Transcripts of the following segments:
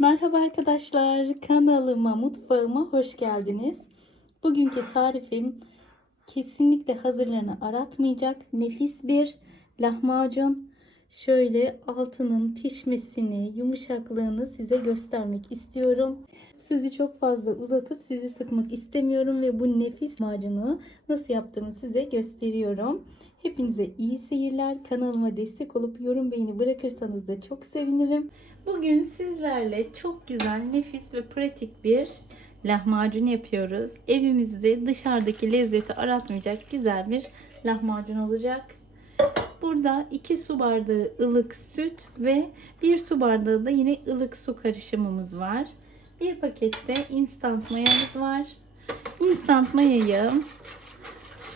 Merhaba arkadaşlar, kanalıma, mutfağıma hoş geldiniz. Bugünkü tarifim kesinlikle hazırlarını aratmayacak nefis bir lahmacun. Şöyle altının pişmesini, yumuşaklığını size göstermek istiyorum. Sizi çok fazla uzatıp sizi sıkmak istemiyorum ve bu nefis macunu nasıl yaptığımı size gösteriyorum. Hepinize iyi seyirler. Kanalıma destek olup yorum beğeni bırakırsanız da çok sevinirim. Bugün sizlerle çok güzel, nefis ve pratik bir lahmacun yapıyoruz. Evimizde dışarıdaki lezzeti aratmayacak güzel bir lahmacun olacak. Burada 2 su bardağı ılık süt ve 1 su bardağı da yine ılık su karışımımız var. Bir pakette instant mayamız var. Instant mayayı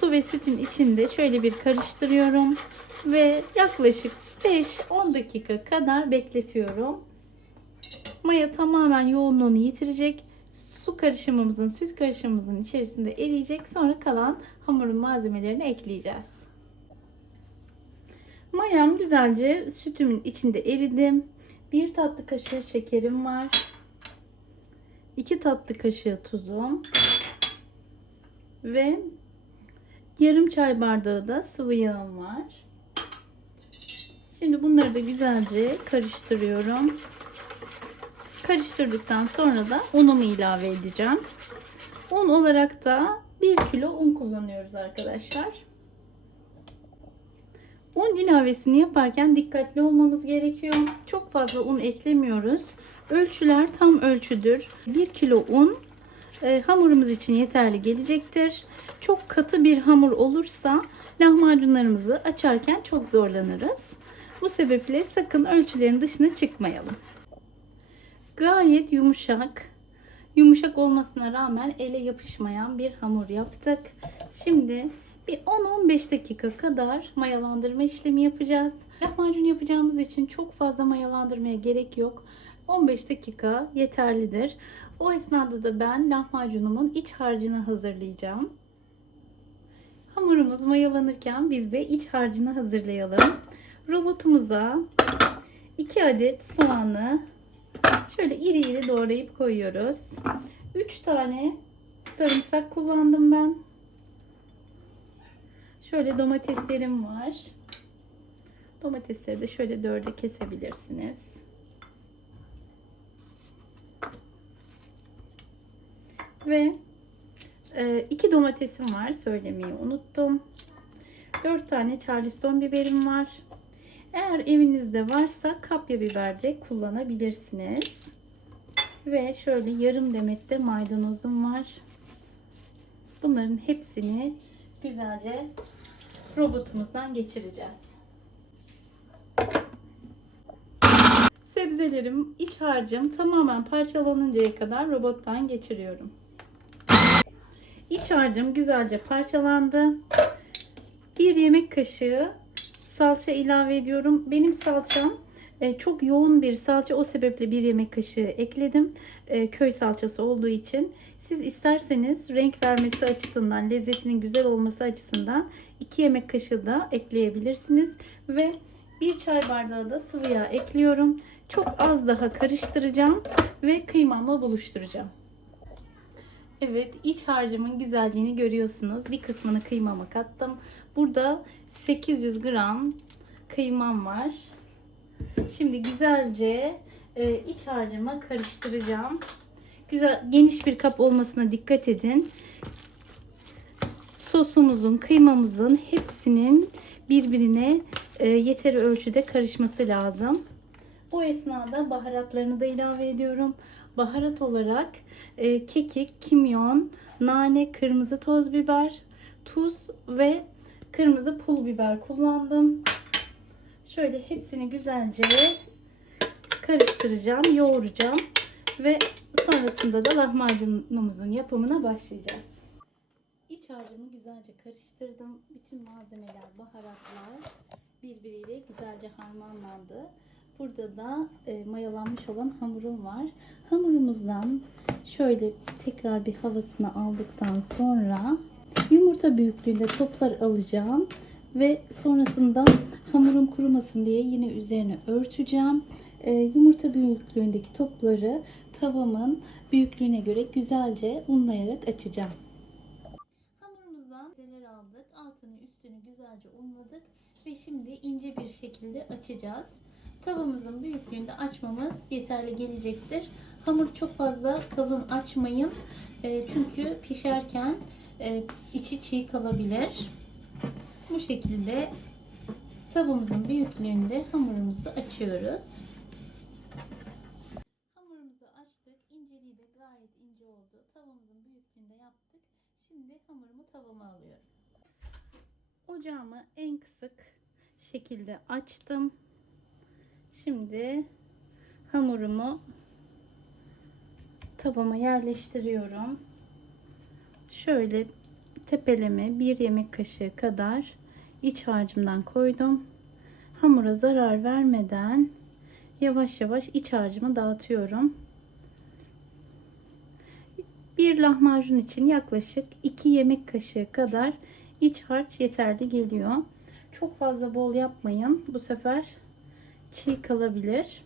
su ve sütün içinde şöyle bir karıştırıyorum ve yaklaşık 5-10 dakika kadar bekletiyorum. Maya tamamen yoğunluğunu yitirecek. Su karışımımızın, süt karışımımızın içerisinde eriyecek. Sonra kalan hamurun malzemelerini ekleyeceğiz. Mayam güzelce sütümün içinde eridi. Bir tatlı kaşığı şekerim var. 2 tatlı kaşığı tuzum. Ve yarım çay bardağı da sıvı yağım var. Şimdi bunları da güzelce karıştırıyorum. Karıştırdıktan sonra da unumu ilave edeceğim. Un olarak da 1 kilo un kullanıyoruz arkadaşlar. Un ilavesini yaparken dikkatli olmamız gerekiyor. Çok fazla un eklemiyoruz. Ölçüler tam ölçüdür. 1 kilo un e, hamurumuz için yeterli gelecektir. Çok katı bir hamur olursa lahmacunlarımızı açarken çok zorlanırız. Bu sebeple sakın ölçülerin dışına çıkmayalım. Gayet yumuşak, yumuşak olmasına rağmen ele yapışmayan bir hamur yaptık. Şimdi bir 10-15 dakika kadar mayalandırma işlemi yapacağız. Lahmacun yapacağımız için çok fazla mayalandırmaya gerek yok. 15 dakika yeterlidir. O esnada da ben lahmacunumun iç harcını hazırlayacağım. Hamurumuz mayalanırken biz de iç harcını hazırlayalım. Robotumuza 2 adet soğanı şöyle iri iri doğrayıp koyuyoruz. 3 tane sarımsak kullandım ben. Şöyle domateslerim var. Domatesleri de şöyle dörde kesebilirsiniz. Ve e, iki domatesim var. Söylemeyi unuttum. 4 tane charleston biberim var. Eğer evinizde varsa kapya biber de kullanabilirsiniz. Ve şöyle yarım demet de maydanozum var. Bunların hepsini güzelce robotumuzdan geçireceğiz. Sebzelerim, iç harcım tamamen parçalanıncaya kadar robottan geçiriyorum. İç harcım güzelce parçalandı. Bir yemek kaşığı salça ilave ediyorum. Benim salçam e, çok yoğun bir salça o sebeple bir yemek kaşığı ekledim. E, köy salçası olduğu için. Siz isterseniz renk vermesi açısından, lezzetinin güzel olması açısından 2 yemek kaşığı da ekleyebilirsiniz. Ve bir çay bardağı da sıvı yağ ekliyorum. Çok az daha karıştıracağım ve kıymamla buluşturacağım. Evet iç harcımın güzelliğini görüyorsunuz. Bir kısmını kıymama kattım. Burada 800 gram kıymam var. Şimdi güzelce e, iç harcıma karıştıracağım. Güzel geniş bir kap olmasına dikkat edin. Sosumuzun, kıymamızın hepsinin birbirine e, yeteri ölçüde karışması lazım. Bu esnada baharatlarını da ilave ediyorum. Baharat olarak e, kekik, kimyon, nane, kırmızı toz biber, tuz ve kırmızı pul biber kullandım. Şöyle hepsini güzelce karıştıracağım, yoğuracağım ve sonrasında da lahmacunumuzun yapımına başlayacağız. İç harcımı güzelce karıştırdım. Bütün malzemeler, baharatlar birbiriyle güzelce harmanlandı. Burada da e, mayalanmış olan hamurum var. Hamurumuzdan şöyle tekrar bir havasını aldıktan sonra yumurta büyüklüğünde toplar alacağım ve sonrasında hamurum kurumasın diye yine üzerine örteceğim. e, yumurta büyüklüğündeki topları tavamın büyüklüğüne göre güzelce unlayarak açacağım. Hamurumuzdan zeler aldık. Altını üstünü güzelce unladık. Ve şimdi ince bir şekilde açacağız. Tavamızın büyüklüğünde açmamız yeterli gelecektir. Hamur çok fazla kalın açmayın. E, çünkü pişerken e, içi çiğ kalabilir. Bu şekilde tavamızın büyüklüğünde hamurumuzu açıyoruz. Hamurumuzu açtık. İnceliği de gayet ince oldu. Tavamızın büyüklüğünde yaptık. Şimdi hamurumu tavama alıyorum. Ocağımı en kısık şekilde açtım. Şimdi hamurumu tavama yerleştiriyorum. Şöyle tepeleme bir yemek kaşığı kadar iç harcımdan koydum. Hamura zarar vermeden yavaş yavaş iç harcımı dağıtıyorum. Bir lahmacun için yaklaşık 2 yemek kaşığı kadar iç harç yeterli geliyor. Çok fazla bol yapmayın. Bu sefer çiğ kalabilir.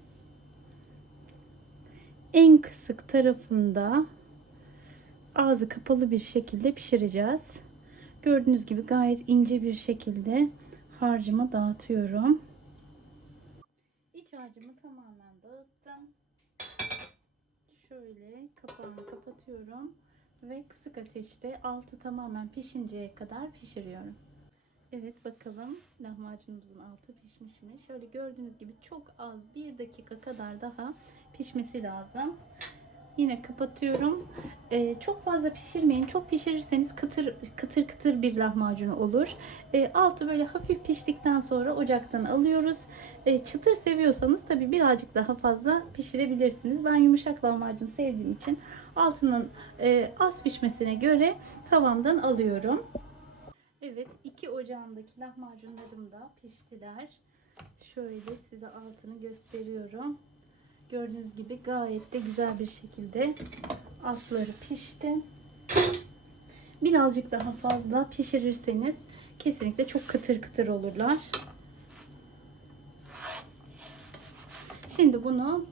En kısık tarafında ağzı kapalı bir şekilde pişireceğiz. Gördüğünüz gibi gayet ince bir şekilde harcımı dağıtıyorum. İç harcımı tamamen dağıttım. Şöyle kapağını kapatıyorum ve kısık ateşte altı tamamen pişinceye kadar pişiriyorum. Evet bakalım lahmacunumuzun altı pişmiş mi? Şöyle gördüğünüz gibi çok az bir dakika kadar daha pişmesi lazım. Yine kapatıyorum. Ee, çok fazla pişirmeyin. Çok pişirirseniz kıtır kıtır kıtır bir lahmacun olur. Ee, altı böyle hafif piştikten sonra ocaktan alıyoruz. Ee, çıtır seviyorsanız tabi birazcık daha fazla pişirebilirsiniz. Ben yumuşak lahmacun sevdiğim için altının e, az pişmesine göre tavamdan alıyorum. Evet iki ocağımdaki lahmacunlarım da piştiler. Şöyle size altını gösteriyorum. Gördüğünüz gibi gayet de güzel bir şekilde altları pişti. Birazcık daha fazla pişirirseniz kesinlikle çok kıtır kıtır olurlar. Şimdi bunu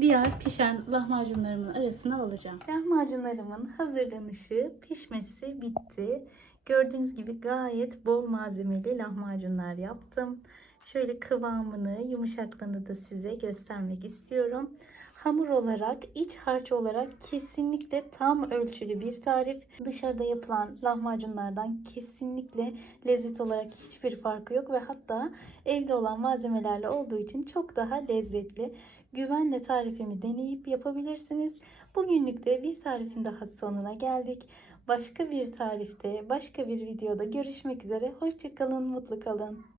diğer pişen lahmacunlarımın arasına alacağım. Lahmacunlarımın hazırlanışı, pişmesi bitti. Gördüğünüz gibi gayet bol malzemeli lahmacunlar yaptım. Şöyle kıvamını, yumuşaklığını da size göstermek istiyorum. Hamur olarak, iç harç olarak kesinlikle tam ölçülü bir tarif. Dışarıda yapılan lahmacunlardan kesinlikle lezzet olarak hiçbir farkı yok ve hatta evde olan malzemelerle olduğu için çok daha lezzetli. Güvenle tarifimi deneyip yapabilirsiniz. Bugünlük de bir tarifin daha sonuna geldik. Başka bir tarifte, başka bir videoda görüşmek üzere. Hoşçakalın, mutlu kalın.